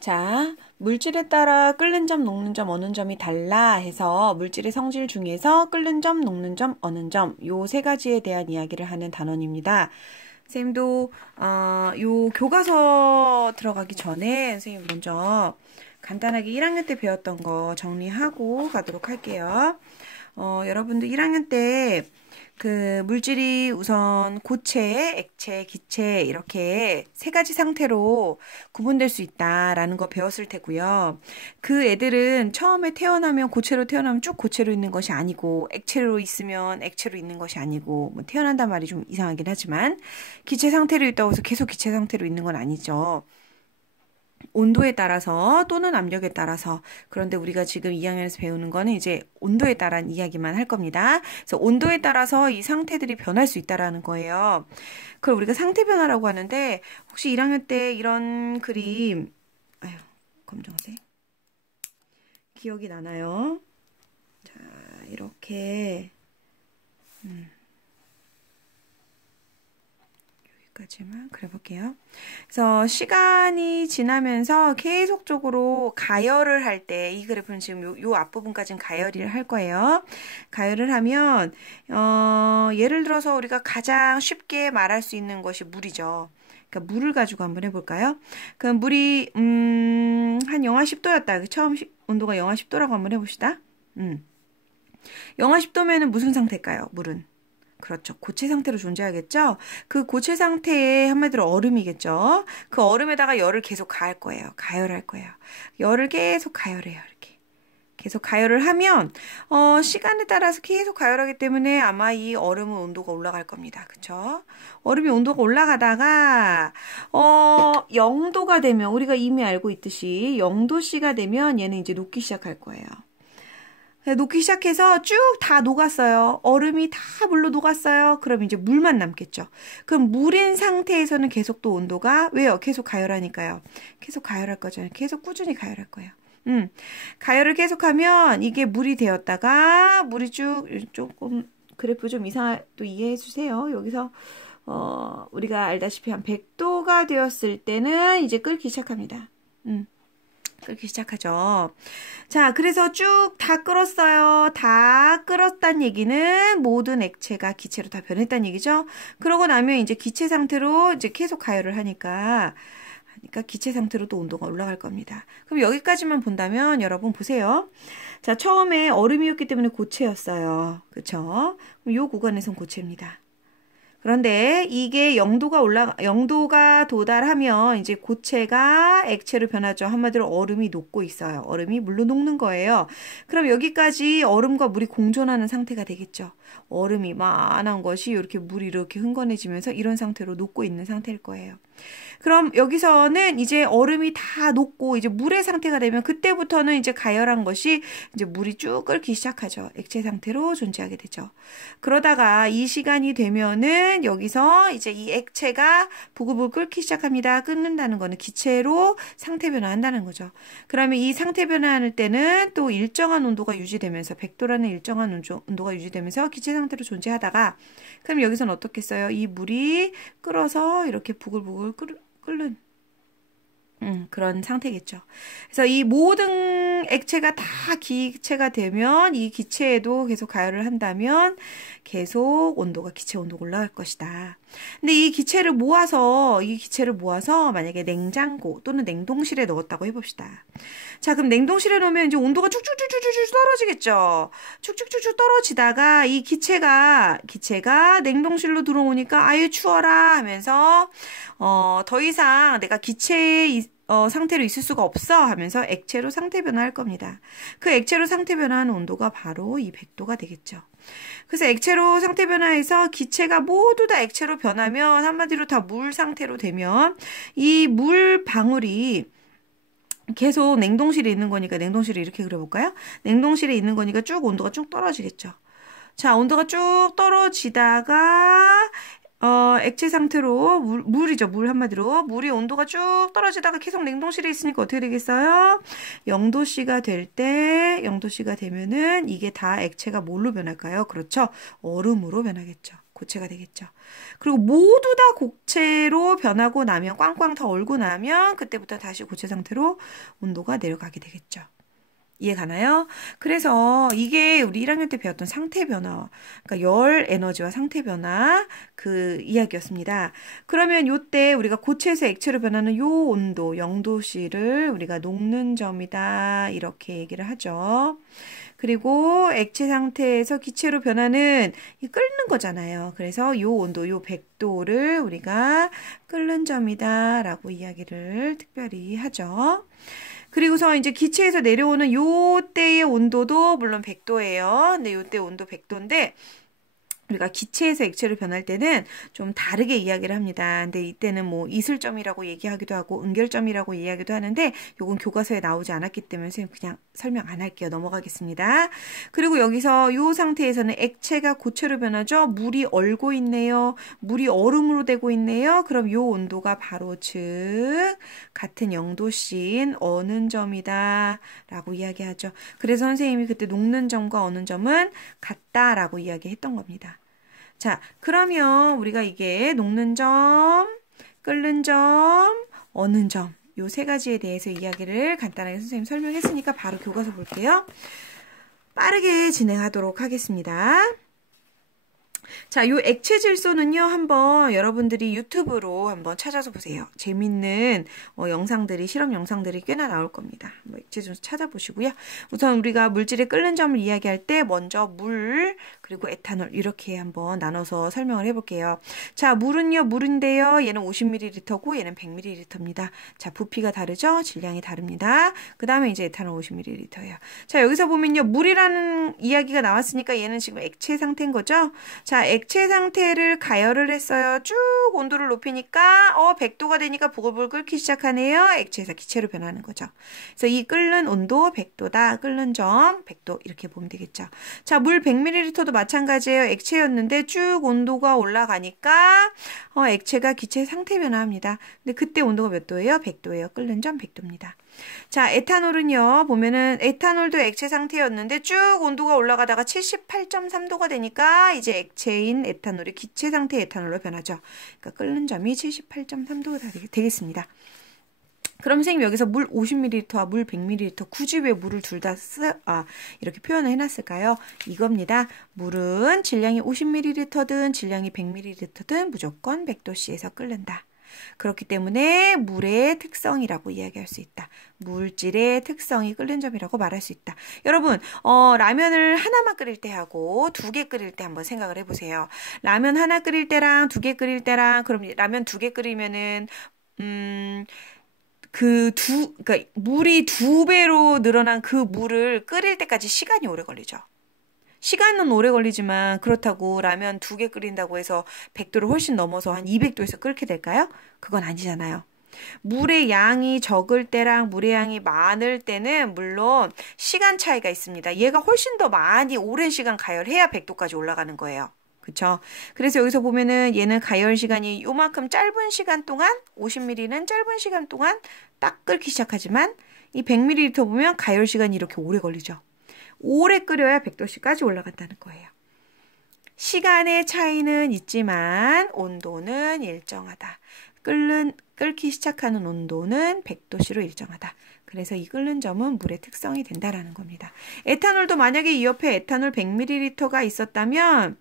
자, 물질에 따라 끓는 점, 녹는 점, 어는 점이 달라 해서 물질의 성질 중에서 끓는 점, 녹는 점, 어는 점, 요 세 가지에 대한 이야기를 하는 단원입니다. 선생님도 요 교과서 들어가기 전에 선생님 먼저 간단하게 1학년 때 배웠던 거 정리하고 가도록 할게요. 여러분들 1학년 때 그 물질이 우선 고체, 액체, 기체 이렇게 세 가지 상태로 구분될 수 있다라는 거 배웠을 테고요. 그 애들은 처음에 태어나면 고체로 태어나면 쭉 고체로 있는 것이 아니고 액체로 있으면 액체로 있는 것이 아니고 뭐 태어난단 말이 좀 이상하긴 하지만 기체 상태로 있다고 해서 계속 기체 상태로 있는 건 아니죠. 온도에 따라서 또는 압력에 따라서. 그런데 우리가 지금 2학년에서 배우는 거는 이제 온도에 따른 이야기만 할 겁니다. 그래서 온도에 따라서 이 상태들이 변할 수 있다라는 거예요. 그걸 우리가 상태 변화라고 하는데 혹시 1학년 때 이런 그림 검정색 기억이 나나요? 자, 이렇게 까지만 그려볼게요. 그래서 시간이 지나면서 계속적으로 가열을 할 때 이 그래프는 지금 요 앞부분까지는 가열을 할 거예요. 가열을 하면 예를 들어서 우리가 가장 쉽게 말할 수 있는 것이 물이죠. 그러니까 물을 가지고 한번 해볼까요? 그럼 물이 한 영하 10도였다. 처음 온도가 영하 10도라고 한번 해봅시다. 영하 10도면은 무슨 상태일까요? 물은. 그렇죠. 고체 상태로 존재하겠죠? 그 고체 상태에 한마디로 얼음이겠죠? 그 얼음에다가 열을 계속 가할 거예요. 가열할 거예요. 열을 계속 가열해요. 이렇게. 계속 가열을 하면 시간에 따라서 계속 가열하기 때문에 아마 이 얼음은 온도가 올라갈 겁니다. 그쵸? 얼음이 온도가 올라가다가 0도가 되면 우리가 이미 알고 있듯이 0도씨가 되면 얘는 이제 녹기 시작할 거예요. 녹기 시작해서 쭉 다 녹았어요. 얼음이 다 물로 녹았어요. 그럼 이제 물만 남겠죠. 그럼 물인 상태에서는 계속 또 온도가 왜요? 계속 가열하니까요. 계속 가열할 거잖아요. 계속 꾸준히 가열할 거예요. 가열을 계속하면 이게 물이 되었다가 물이 쭉 조금 그래프 좀 또 이해해 주세요. 여기서 우리가 알다시피 한 100도가 되었을 때는 이제 끓기 시작합니다. 끓기 시작하죠. 자, 그래서 쭉 다 끓었어요. 다 끓었단 얘기는 모든 액체가 기체로 다 변했단 얘기죠. 그러고 나면 이제 기체 상태로 이제 계속 가열을 하니까 기체 상태로 또 온도가 올라갈 겁니다. 그럼 여기까지만 본다면 여러분 보세요. 자, 처음에 얼음이었기 때문에 고체였어요. 그쵸? 그럼 요 구간에선 고체입니다. 그런데 이게 0도가 도달하면 이제 고체가 액체로 변하죠. 한마디로 얼음이 녹고 있어요. 얼음이 물로 녹는 거예요. 그럼 여기까지 얼음과 물이 공존하는 상태가 되겠죠. 얼음이 많은 것이 이렇게 물이 이렇게 흥건해지면서 이런 상태로 녹고 있는 상태일 거예요. 그럼 여기서는 이제 얼음이 다 녹고 이제 물의 상태가 되면 그때부터는 이제 가열한 것이 이제 물이 쭉 끓기 시작하죠. 액체 상태로 존재하게 되죠. 그러다가 이 시간이 되면은 여기서 이제 이 액체가 부글부글 끓기 시작합니다. 끓는다는 거는 기체로 상태 변화한다는 거죠. 그러면 이 상태 변화할 때는 또 일정한 온도가 유지되면서 100도라는 일정한 온도가 유지되면서 기체 상태로 존재하다가 그럼 여기서는 어떻겠어요? 이 물이 끓어서 이렇게 부글부글 끓는 그런 상태겠죠. 그래서 이 모든 액체가 다 기체가 되면 이 기체에도 계속 가열을 한다면 계속 온도가 기체 온도가 올라갈 것이다. 근데 이 기체를 모아서 만약에 냉장고 또는 냉동실에 넣었다고 해봅시다. 자, 그럼 냉동실에 넣으면 이제 온도가 쭉쭉쭉쭉쭉 떨어지겠죠. 쭉쭉쭉쭉 떨어지다가 이 기체가 냉동실로 들어오니까 아유 추워라 하면서 더 이상 내가 기체의 상태로 있을 수가 없어 하면서 액체로 상태 변화할 겁니다. 그 액체로 상태 변화하는 온도가 바로 이 100도가 되겠죠. 그래서 액체로 상태 변화해서 기체가 모두 다 액체로 변하면 한마디로 다 물 상태로 되면 이 물 방울이 계속 냉동실에 있는 거니까 냉동실에 이렇게 그려볼까요? 냉동실에 있는 거니까 쭉 온도가 쭉 떨어지겠죠. 자, 온도가 쭉 떨어지다가 액체 상태로 물이죠. 물 한마디로 물이 온도가 쭉 떨어지다가 계속 냉동실에 있으니까 어떻게 되겠어요? 0도씨가 되면은 이게 다 액체가 뭘로 변할까요? 그렇죠. 얼음으로 변하겠죠. 고체가 되겠죠. 그리고 모두 다 고체로 변하고 나면 꽝꽝 다 얼고 나면 그때부터 다시 고체 상태로 온도가 내려가게 되겠죠. 이해 가나요? 그래서 이게 우리 1학년 때 배웠던 상태 변화, 그러니까 열 에너지와 상태 변화 그 이야기였습니다. 그러면 요때 우리가 고체에서 액체로 변하는 요 온도 0도씨를 우리가 녹는 점이다 이렇게 얘기를 하죠. 그리고 액체 상태에서 기체로 변하는 이 끓는 거잖아요. 그래서 요 온도 요 100도를 우리가 끓는 점이다 라고 이야기를 특별히 하죠. 그리고서 이제 기체에서 내려오는 요 때의 온도도 물론 100도예요. 근데 요 때 온도 100도인데 우리가 기체에서 액체로 변할 때는 좀 다르게 이야기를 합니다. 근데 이때는 뭐 이슬점이라고 얘기하기도 하고 은결점이라고 이야기도 하는데 요건 교과서에 나오지 않았기 때문에 선생님 그냥 설명 안 할게요. 넘어가겠습니다. 그리고 여기서 요 상태에서는 액체가 고체로 변하죠. 물이 얼고 있네요. 물이 얼음으로 되고 있네요. 그럼 요 온도가 바로 즉 같은 0도씨인 어는 점이다 라고 이야기하죠. 그래서 선생님이 그때 녹는 점과 어는 점은 같다라고 이야기했던 겁니다. 자, 그러면 우리가 이게 녹는 점, 끓는 점, 어는 점 요 세 가지에 대해서 이야기를 간단하게 선생님 설명했으니까 바로 교과서 볼게요. 빠르게 진행하도록 하겠습니다. 자, 요 액체 질소는요, 한번 여러분들이 유튜브로 한번 찾아서 보세요. 재밌는 영상들이, 실험 영상들이 꽤나 나올 겁니다. 한번 액체 질소 찾아보시고요. 우선 우리가 물질의 끓는 점을 이야기할 때 먼저 물, 그리고 에탄올 이렇게 한번 나눠서 설명을 해볼게요. 자, 물은요, 물인데요. 얘는 50ml고 얘는 100ml입니다. 자, 부피가 다르죠? 질량이 다릅니다. 그 다음에 이제 에탄올 50ml예요. 자, 여기서 보면요, 물이라는 이야기가 나왔으니까 얘는 지금 액체 상태인 거죠? 자, 액체 상태를 가열을 했어요. 쭉 온도를 높이니까 100도가 되니까 보글보글 끓기 시작하네요. 액체에서 기체로 변하는 거죠. 그래서 이 끓는 온도 100도다. 끓는 점 100도 이렇게 보면 되겠죠. 자, 물 100ml도 마찬가지예요. 액체였는데 쭉 온도가 올라가니까 액체가 기체 상태 변화합니다. 근데 그때 온도가 몇 도예요? 100도예요. 끓는 점 100도입니다. 자, 에탄올은요, 보면은 에탄올도 액체 상태였는데 쭉 온도가 올라가다가 78.3도가 되니까 이제 액체인 에탄올이 기체 상태 에탄올로 변하죠. 그러니까 끓는 점이 78.3도가 되겠습니다. 그럼 선생님 여기서 물 50ml와 물 100ml 굳이 왜 물을 둘 다 이렇게 표현을 해놨을까요? 이겁니다. 물은 질량이 50ml든 질량이 100ml든 무조건 100도씨에서 끓는다. 그렇기 때문에 물의 특성이라고 이야기할 수 있다. 물질의 특성이 끓는 점이라고 말할 수 있다. 여러분, 라면을 하나만 끓일 때 하고 2개 끓일 때 한번 생각을 해보세요. 라면 하나 끓일 때랑 2개 끓일 때랑 그럼 라면 2개 끓이면은 그러니까 물이 2배로 늘어난 그 물을 끓일 때까지 시간이 오래 걸리죠. 시간은 오래 걸리지만 그렇다고 라면 2개 끓인다고 해서 100도를 훨씬 넘어서 한 200도에서 끓게 될까요? 그건 아니잖아요. 물의 양이 적을 때랑 물의 양이 많을 때는 물론 시간 차이가 있습니다. 얘가 훨씬 더 많이 오랜 시간 가열해야 100도까지 올라가는 거예요. 그쵸? 그래서 여기서 보면은 얘는 가열 시간이 요만큼 짧은 시간 동안 50ml는 짧은 시간 동안 딱 끓기 시작하지만 이 100ml 보면 가열 시간이 이렇게 오래 걸리죠. 오래 끓여야 100도씨까지 올라간다는 거예요. 시간의 차이는 있지만 온도는 일정하다. 끓기 시작하는 온도는 100도씨로 일정하다. 그래서 이 끓는 점은 물의 특성이 된다라는 겁니다. 에탄올도 만약에 이 옆에 에탄올 100ml가 있었다면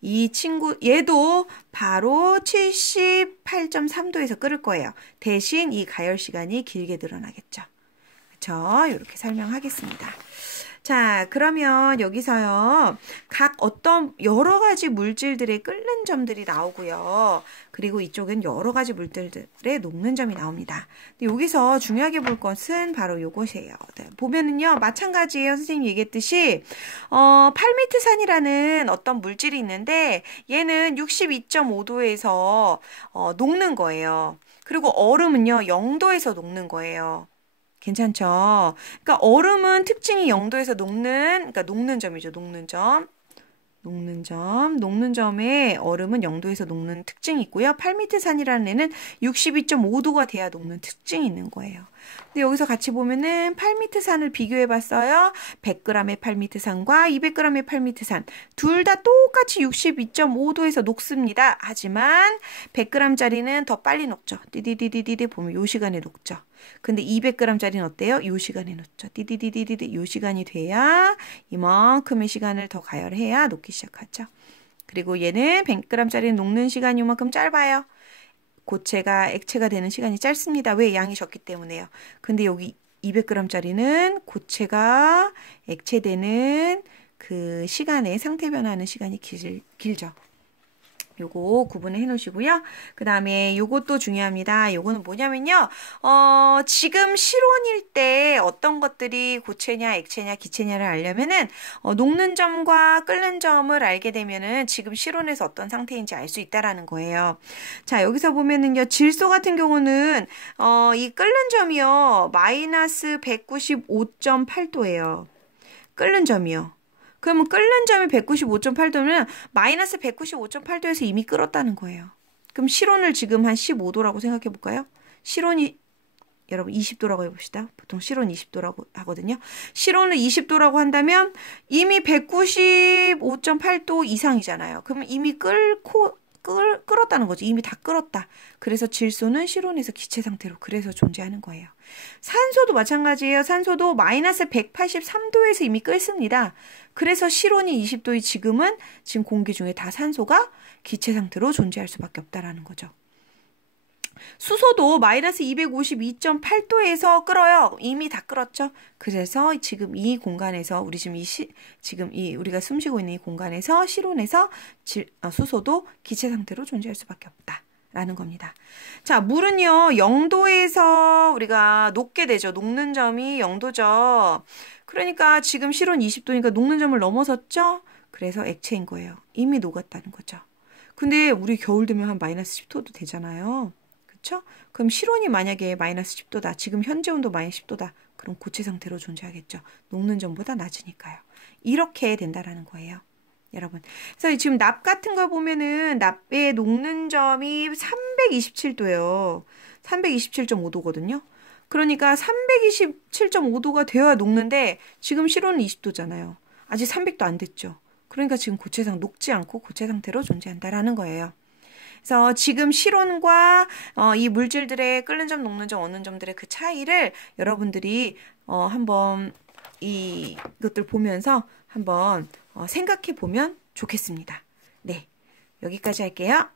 이 친구 얘도 바로 78.3도에서 끓을 거예요. 대신 이 가열 시간이 길게 늘어나겠죠. 그렇죠? 이렇게 설명하겠습니다. 자, 그러면 여기서요. 각 어떤 여러 가지 물질들의 끓는 점들이 나오고요. 그리고 이쪽은 여러 가지 물질들의 녹는 점이 나옵니다. 근데 여기서 중요하게 볼 것은 바로 요것이에요. 네, 보면은요. 마찬가지예요. 선생님이 얘기했듯이 팔미트산이라는 어떤 물질이 있는데 얘는 62.5도에서 녹는 거예요. 그리고 얼음은요. 0도에서 녹는 거예요. 괜찮죠? 그러니까 얼음은 특징이 0도에서 녹는 점이죠. 녹는 점. 녹는 점. 녹는 점의 얼음은 0도에서 녹는 특징이 있고요. 팔미트산이라는 애는 62.5도가 돼야 녹는 특징이 있는 거예요. 근데 여기서 같이 보면은 팔미트산을 비교해 봤어요. 100g의 팔미트산과 200g의 팔미트산. 둘 다 똑같이 62.5도에서 녹습니다. 하지만 100g짜리는 더 빨리 녹죠. 띠디디디디디 보면 요 시간에 녹죠. 근데 200g짜리는 어때요? 요 시간에 녹죠. 띠디디디디디 요 시간이 돼야 이만큼의 시간을 더 가열해야 녹기 시작하죠. 그리고 얘는 100g짜리는 녹는 시간이 요만큼 짧아요. 고체가 액체가 되는 시간이 짧습니다. 왜? 양이 적기 때문에요. 근데 여기 200g짜리는 고체가 액체되는 그 시간에 상태 변화하는 시간이 길죠. 요거 구분을 해 놓으시고요. 그 다음에 요것도 중요합니다. 요거는 뭐냐면요. 지금 실온일 때 어떤 것들이 고체냐, 액체냐, 기체냐를 알려면은, 녹는 점과 끓는 점을 알게 되면은 지금 실온에서 어떤 상태인지 알 수 있다라는 거예요. 자, 여기서 보면은요. 질소 같은 경우는, 이 끓는 점이요. 마이너스 195.8도예요. 끓는 점이요. 그러면 끓는 점이 195.8도면 마이너스 195.8도에서 이미 끓었다는 거예요. 그럼 실온을 지금 한 15도라고 생각해 볼까요? 실온이 여러분 20도라고 해봅시다. 보통 실온 20도라고 하거든요. 실온을 20도라고 한다면 이미 195.8도 이상이잖아요. 그러면 이미 끓었다는 거죠. 이미 다 끓었다. 그래서 질소는 실온에서 기체 상태로 그래서 존재하는 거예요. 산소도 마찬가지예요. 산소도 마이너스 183도에서 이미 끓습니다. 그래서 실온이 20도의 지금 공기 중에 다 산소가 기체 상태로 존재할 수밖에 없다라는 거죠. 수소도 마이너스 252.8도에서 끓어요. 이미 다 끓었죠. 그래서 지금 이 공간에서 우리가 숨쉬고 있는 이 공간에서 실온에서 수소도 기체 상태로 존재할 수밖에 없다라는 겁니다. 자, 물은요 0도에서 우리가 녹게 되죠. 녹는 점이 0도죠. 그러니까 지금 실온 20도니까 녹는 점을 넘어섰죠. 그래서 액체인 거예요. 이미 녹았다는 거죠. 근데 우리 겨울 되면 한 마이너스 10도도 되잖아요. 그렇죠? 그럼 실온이 만약에 마이너스 10도다. 지금 현재 온도 마이너스 10도다. 그럼 고체 상태로 존재하겠죠. 녹는 점보다 낮으니까요. 이렇게 된다라는 거예요. 여러분. 그래서 지금 납 같은 걸 보면은 납의 녹는 점이 327도예요. 327.5도거든요. 그러니까 327.5도가 되어야 녹는데 지금 실온은 20도잖아요. 아직 300도 안 됐죠. 그러니까 지금 녹지 않고 고체 상태로 존재한다라는 거예요. 그래서 지금 실온과 이 물질들의 끓는 점, 녹는 점, 얻는 점들의 그 차이를 여러분들이 한번 이것들 보면서 한번 생각해 보면 좋겠습니다. 네, 여기까지 할게요.